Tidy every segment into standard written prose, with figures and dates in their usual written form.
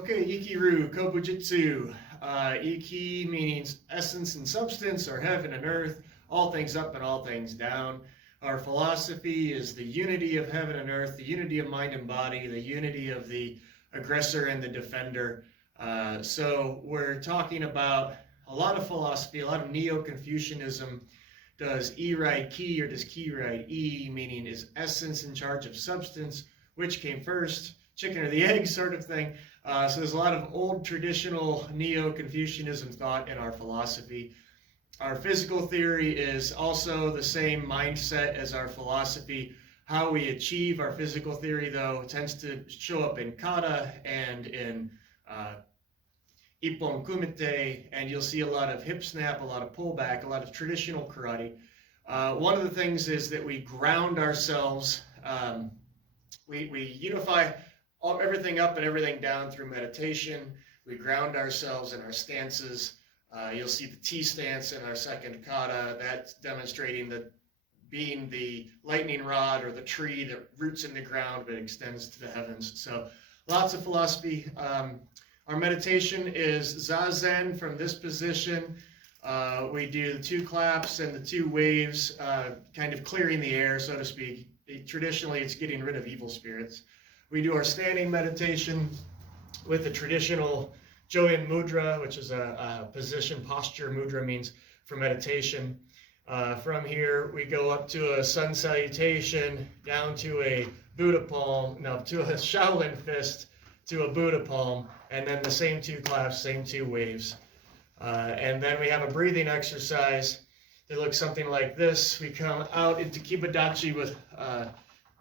Okay, I-ki Ryu Kobujutsu. I-ki means essence and substance, or heaven and earth, all things up and all things down. Our philosophy is the unity of heaven and earth, the unity of mind and body, the unity of the aggressor and the defender. So we're talking about a lot of philosophy, a lot of Neo-Confucianism. Does I ride ki or does ki ride I, meaning is essence in charge of substance? Which came first, chicken or the egg sort of thing. So there's a lot of old traditional Neo-Confucianism thought in our philosophy. Our physical theory is also the same mindset as our philosophy. How we achieve our physical theory, though, tends to show up in kata and in ippon kumite, and you'll see a lot of hip snap, a lot of pullback, a lot of traditional karate. One of the things is that we ground ourselves. We unify everything up and everything down through meditation. We ground ourselves in our stances. You'll see the T stance in our second kata. That's demonstrating that being the lightning rod or the tree that roots in the ground but extends to the heavens. So lots of philosophy. Our meditation is zazen from this position. We do the two claps and the two waves, kind of clearing the air, so to speak. Traditionally, it's getting rid of evil spirits. We do our standing meditation with the traditional Joyin Mudra, which is a position, posture. Mudra means for meditation. From here, we go up to a sun salutation, down to a Buddha palm, no, to a Shaolin fist, to a Buddha palm, and then the same two claps, same two waves. And then we have a breathing exercise. It looks something like this. We come out into Kibadachi with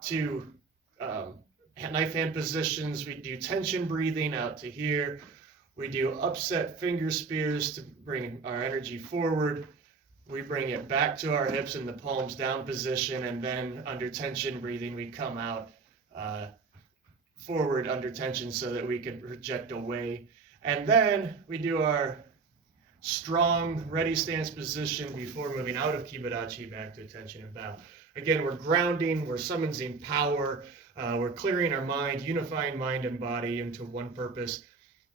two knife hand positions. We do tension breathing out to here. We do upset finger spears to bring our energy forward. We bring it back to our hips in the palms down position, and then under tension breathing, we come out forward under tension so that we can project away. And then we do our strong ready stance position before moving out of Kibadachi back to tension and bow. Again, we're grounding, we're summoning power, we're clearing our mind, unifying mind and body into one purpose.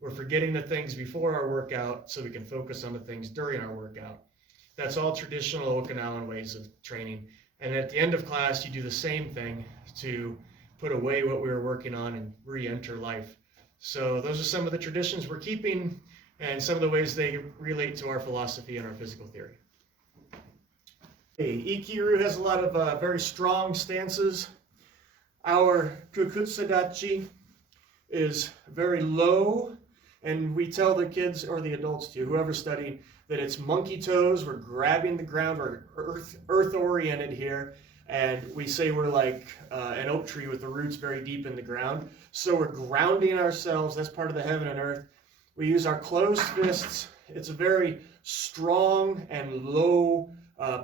We're forgetting the things before our workout so we can focus on the things during our workout. That's all traditional Okinawan ways of training. And at the end of class, you do the same thing to put away what we were working on and re-enter life. So those are some of the traditions we're keeping and some of the ways they relate to our philosophy and our physical theory. I-ki Ryu has a lot of very strong stances. Our Kukutsadachi is very low, and we tell the kids, or the adults too, whoever's studying, that it's monkey toes. We're grabbing the ground, we're earth-oriented here, and we say we're like an oak tree with the roots very deep in the ground. So we're grounding ourselves. That's part of the heaven and earth. We use our closed fists. It's a very strong and low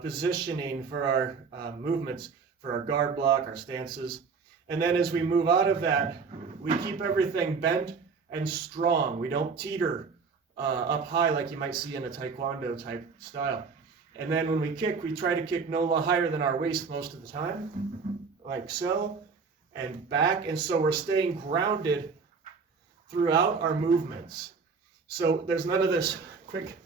positioning for our movements, for our guard block, our stances. And then as we move out of that, we keep everything bent and strong. We don't teeter up high like you might see in a taekwondo type style. And then when we kick, we try to kick no higher than our waist most of the time, like so, and back. And so we're staying grounded throughout our movements. So there's none of this quick,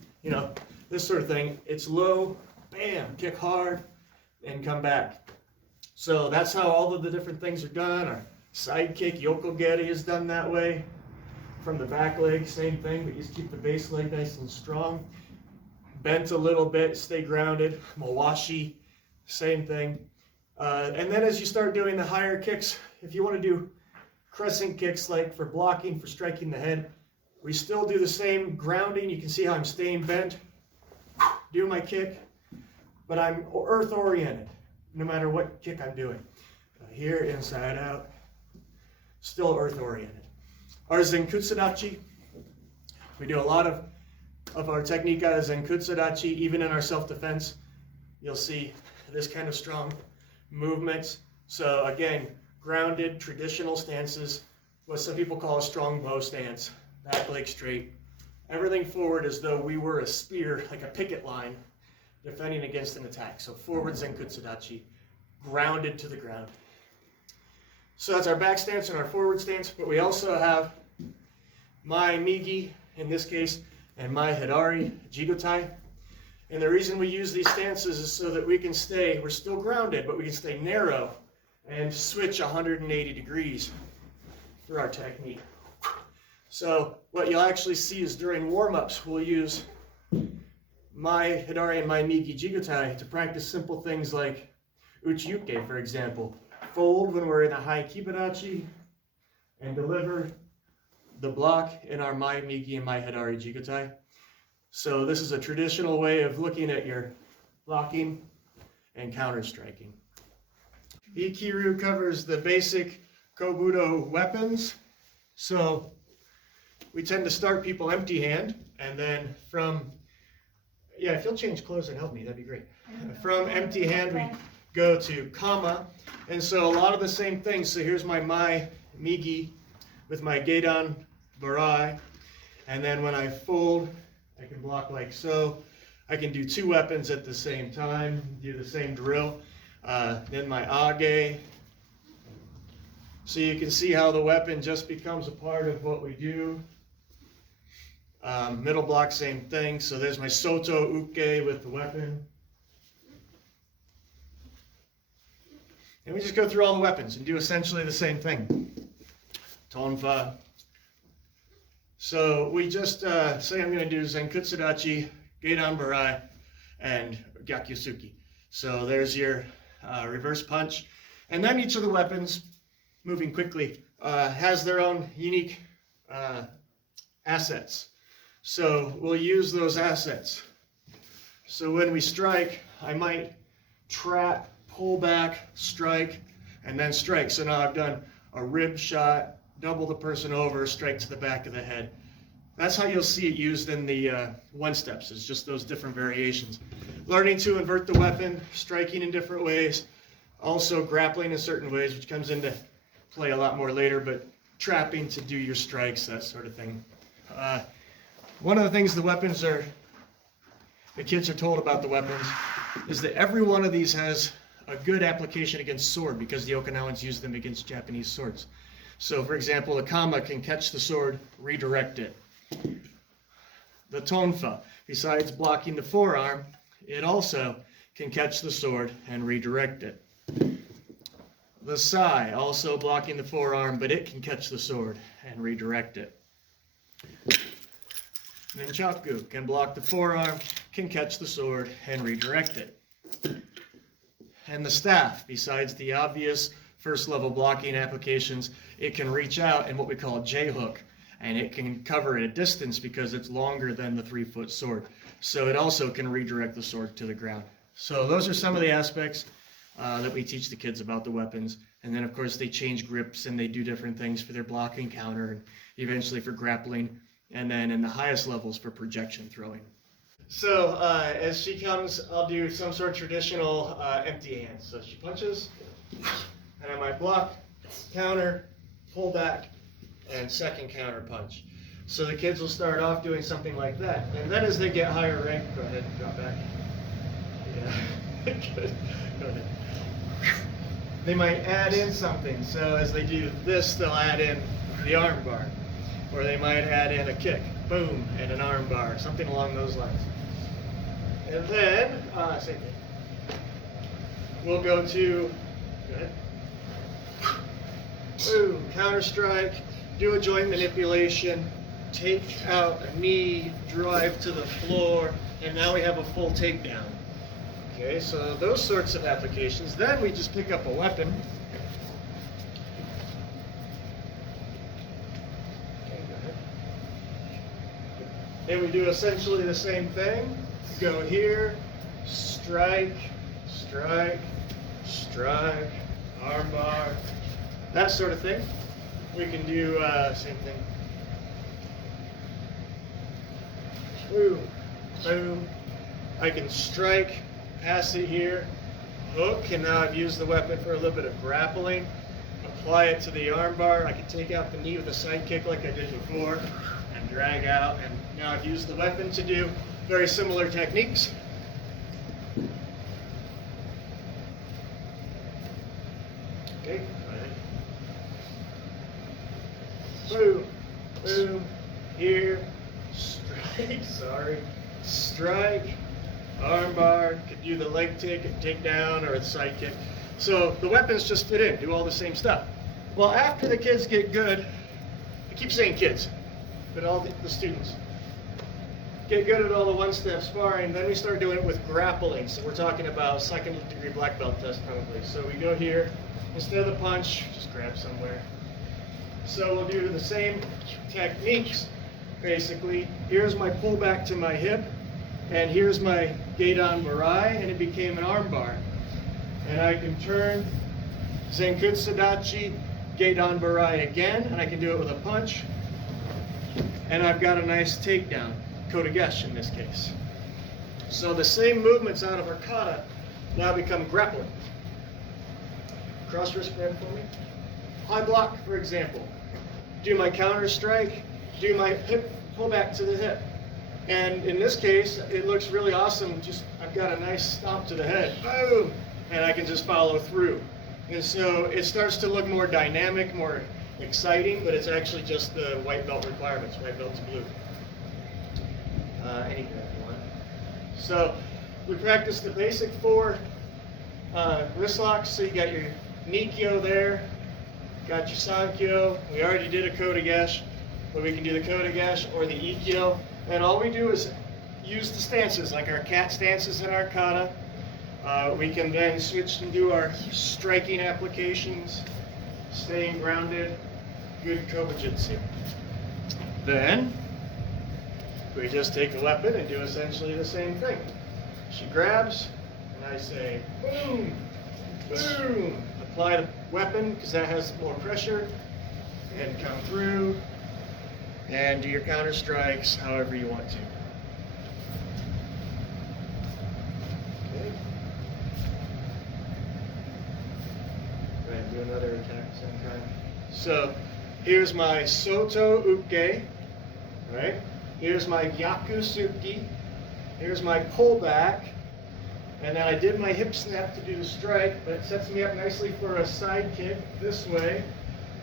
this sort of thing. It's low, bam, kick hard, and come back. So that's how all of the different things are done. Our side kick, yokogeri, is done that way. From the back leg, same thing, but you just keep the base leg nice and strong. Bent a little bit, stay grounded. Mawashi, same thing. And then as you start doing the higher kicks, if you want to do crescent kicks like for blocking, for striking the head, we still do the same grounding. You can see how I'm staying bent, do my kick, but I'm earth-oriented, no matter what kick I'm doing. Here, inside out, still earth-oriented. Our Zenkutsudachi, we do a lot of our technique as Zenkutsudachi, even in our self-defense. You'll see this kind of strong movements. So again, grounded, traditional stances, what some people call a strong bow stance. Back leg straight. Everything forward as though we were a spear, like a picket line, defending against an attack. So forward Zenkutsudachi, grounded to the ground. So that's our back stance and our forward stance, but we also have my Migi, in this case, and my Hidari Jigotai. And the reason we use these stances is so that we can stay, we're still grounded, but we can stay narrow and switch 180 degrees for our technique. So what you'll actually see is during warm-ups, we'll use my Hidari and my Migi Jigotai to practice simple things like Uchi-Uke, for example. Fold when we're in a high Kibarachi and deliver the block in our my Migi and my Hidari Jigotai. So this is a traditional way of looking at your blocking and counter striking. I-ki Ryu covers the basic Kobudo weapons. So we tend to start people empty hand, and then from, yeah, if you'll change clothes and help me, that'd be great. From empty hand we go to kama, and so a lot of the same things. So here's my Migi with my Gedan Barai, and then when I fold, I can block like so. I can do two weapons at the same time, do the same drill. Then my age. So you can see how the weapon just becomes a part of what we do. Middle block, same thing. So there's my Soto Uke with the weapon. And we just go through all the weapons and do essentially the same thing. Tonfa. So we just say I'm going to do Zenkutsudachi, Gedan Barai, and Gyakusuki. So there's your reverse punch. And then each of the weapons, moving quickly, has their own unique assets. So we'll use those assets. So when we strike, I might trap, pull back, strike, and then strike. So now I've done a rib shot, double the person over, strike to the back of the head. That's how you'll see it used in the one steps, is just those different variations. Learning to invert the weapon, striking in different ways, also grappling in certain ways, which comes into play a lot more later, but trapping to do your strikes, that sort of thing. One of the things the kids are told about the weapons is that every one of these has a good application against sword, because the Okinawans use them against Japanese swords. So for example, the kama can catch the sword, redirect it. The tonfa, besides blocking the forearm, it also can catch the sword and redirect it. The sai, also blocking the forearm, but it can catch the sword and redirect it. Ninchaku can block the forearm, can catch the sword and redirect it. And the staff, besides the obvious first level blocking applications, it can reach out in what we call a J-hook, and it can cover at a distance because it's longer than the 3-foot sword. So it also can redirect the sword to the ground. So those are some of the aspects that we teach the kids about the weapons. And then of course they change grips and they do different things for their blocking, counter, and eventually for grappling, and then in the highest levels for projection throwing. So as she comes, I'll do some sort of traditional empty hands. So she punches, and I might block, counter, pull back, and second counter punch. So the kids will start off doing something like that. And then as they get higher rank, go ahead, drop back. Yeah, good, go ahead. They might add in something. So as they do this, they'll add in the arm bar. Or they might add in a kick, boom, and an arm bar, something along those lines. And then, same thing. We'll go to, go ahead. Boom, counter strike, do a joint manipulation, take out a knee, drive to the floor, and now we have a full takedown. Okay, so those sorts of applications. Then we just pick up a weapon. Okay, go ahead. And we do essentially the same thing. Go here, strike, strike, strike, arm bar, that sort of thing. We can do same thing. Boom, boom. I can strike, pass it here, hook, and now I've used the weapon for a little bit of grappling. Apply it to the arm bar. I can take out the knee with a side kick like I did before and drag out. And now I've used the weapon to do very similar techniques. Okay, go ahead. Boom, boom, strike, arm bar, could do the leg kick and take down or the side kick. So the weapons just fit in, do all the same stuff. Well, after the kids get good, I keep saying kids, but all the students get good at all the one-step sparring, then we start doing it with grappling. So we're talking about second-degree black belt test probably. So we go here, instead of the punch, just grab somewhere. So we'll do the same techniques, basically. Here's my pull back to my hip, and here's my Gedan Barai, and it became an arm bar. And I can turn Zenkutsu Dachi, Gedan Barai again, and I can do it with a punch. And I've got a nice takedown, Kotegesh in this case. So the same movements out of our kata now become grappling. Cross wrist grab for me. High block, for example. Do my counter strike, do my hip pull back to the hip. And in this case, it looks really awesome. Just I've got a nice stomp to the head, boom, and I can just follow through. And so it starts to look more dynamic, more exciting, but it's actually just the white belt requirements, white belt to blue. Any grab you want. So we practice the basic 4 wrist locks. So you got your Nikyo there, got your Sankyo. We already did a Kotegesh, but we can do the Kotegesh or the Ikkyo. And all we do is use the stances, like our cat stances in our kata. We can then switch and do our striking applications, staying grounded, good Kobujutsu. Then we just take the weapon and do essentially the same thing. She grabs, and I say, boom, boom. Apply the weapon, because that has more pressure, and come through, and do your counter strikes however you want to. Okay. Go ahead and do another attack same time. So here's my Soto Uke, right? Here's my Gyaku Suki. Here's my pullback. And then I did my hip snap to do the strike, but it sets me up nicely for a side kick this way.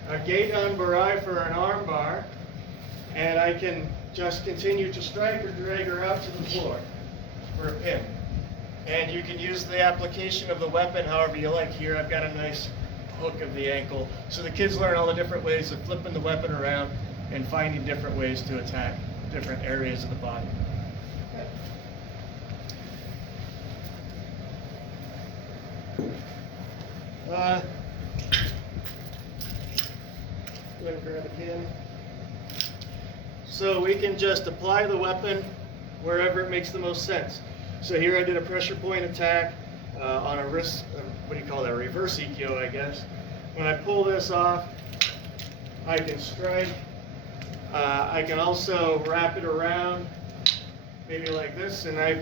A Gedan Barai for an arm bar. And I can just continue to strike or drag her out to the floor for a pin. And you can use the application of the weapon however you like. Here I've got a nice hook of the ankle. So the kids learn all the different ways of flipping the weapon around and finding different ways to attack different areas of the body. Go ahead and grab a pin. So we can just apply the weapon wherever it makes the most sense. So here I did a pressure point attack on a wrist, what do you call that, reverse Ikkyo, I guess. When I pull this off, I can strike. I can also wrap it around, maybe like this, and I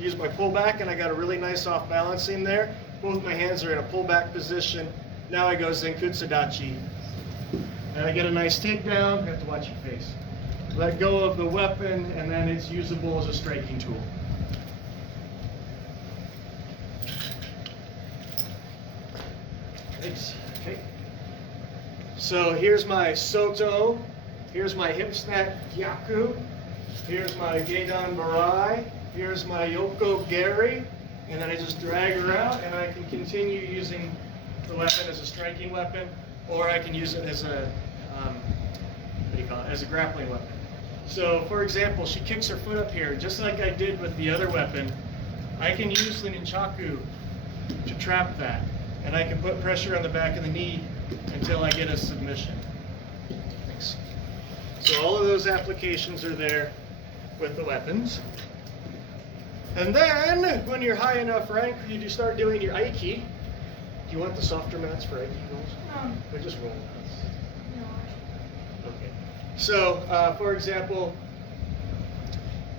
use my pull back, and I got a really nice off balancing there. Both my hands are in a pullback position. Now I go Zenkutsu Dachi. And I get a nice takedown. You have to watch your face. Let go of the weapon, and then it's usable as a striking tool. Thanks. Okay. So here's my Soto. Here's my hip snap Gyaku. Here's my Gedan Barai. Here's my Yoko Geri. And then I just drag her out, and I can continue using the weapon as a striking weapon, or I can use it as a, what do you call it, as a grappling weapon. So, for example, she kicks her foot up here, just like I did with the other weapon. I can use the Ninchaku to trap that, and I can put pressure on the back of the knee until I get a submission. Thanks. So all of those applications are there with the weapons. And then, when you're high enough rank, you start doing your I-ki. Do you want the softer mats for I-ki rolls? Or just roll mats? No. Okay. So, for example,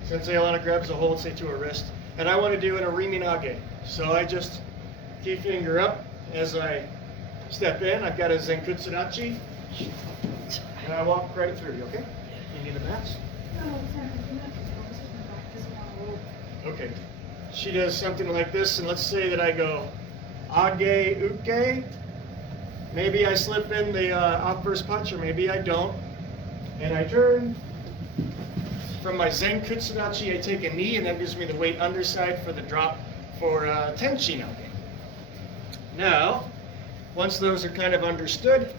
Sensei Alana grabs a hold, say to her wrist, and I want to do an Ariminage. So I just key finger up as I step in. I've got a Zenkutsu Dachi, and I walk right through. You okay? You need the mats? No, it's not. Okay. She does something like this, and let's say that I go Age Uke. Maybe I slip in the off first punch, or maybe I don't. And I turn, From my Zen Kutsudachi, I take a knee, and that gives me the weight underside for the drop for Tenchi Nage. Now, once those are kind of understood,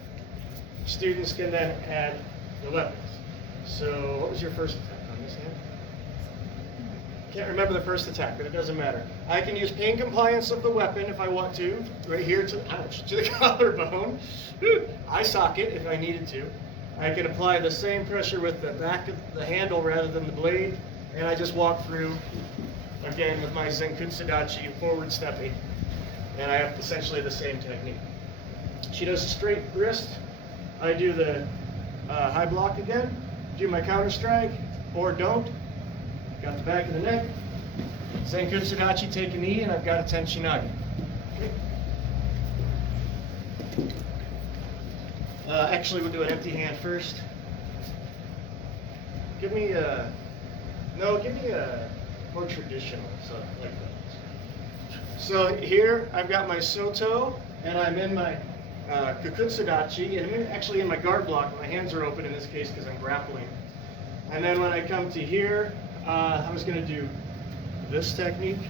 students can then add the weapons. So, what was your first attack on this hand? Can't remember the first attack, but it doesn't matter. I can use pain compliance of the weapon if I want to, right here to the collarbone. Eye socket if I needed to. I can apply the same pressure with the back of the handle rather than the blade, and I just walk through again with my Zen Kutsudachi forward stepping, and I have essentially the same technique. She does a straight wrist. I do the high block again, do my counter strike, or don't. Got the back of the neck. Zen Kutsudachi, take a knee, and I've got a Tenchi Nage. Actually, we'll do an empty hand first. Give me a more traditional, so like that. So here, I've got my Soto, and I'm in my Kukutsudachi, and I'm actually in my guard block. My hands are open in this case because I'm grappling. And then when I come to here, I was going to do this technique.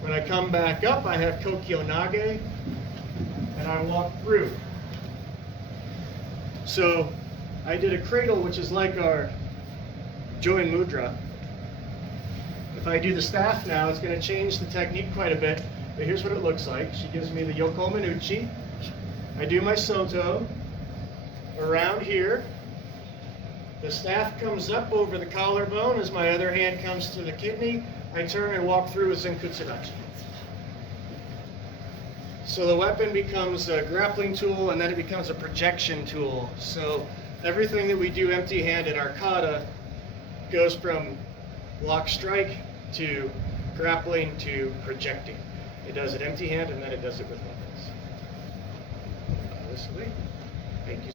When I come back up, I have Kokyo Nage, and I walk through. So I did a cradle, which is like our Join Mudra. If I do the staff now, it's going to change the technique quite a bit, but here's what it looks like. She gives me the Yoko Minuchi. I do my Soto around here. The staff comes up over the collarbone as my other hand comes to the kidney. I turn and walk through with Zen Kutsudachi. So the weapon becomes a grappling tool, and then it becomes a projection tool. So everything that we do empty-handed, our kata, goes from block strike to grappling to projecting. It does it empty-handed, and then it does it with weapons. This way. Thank you.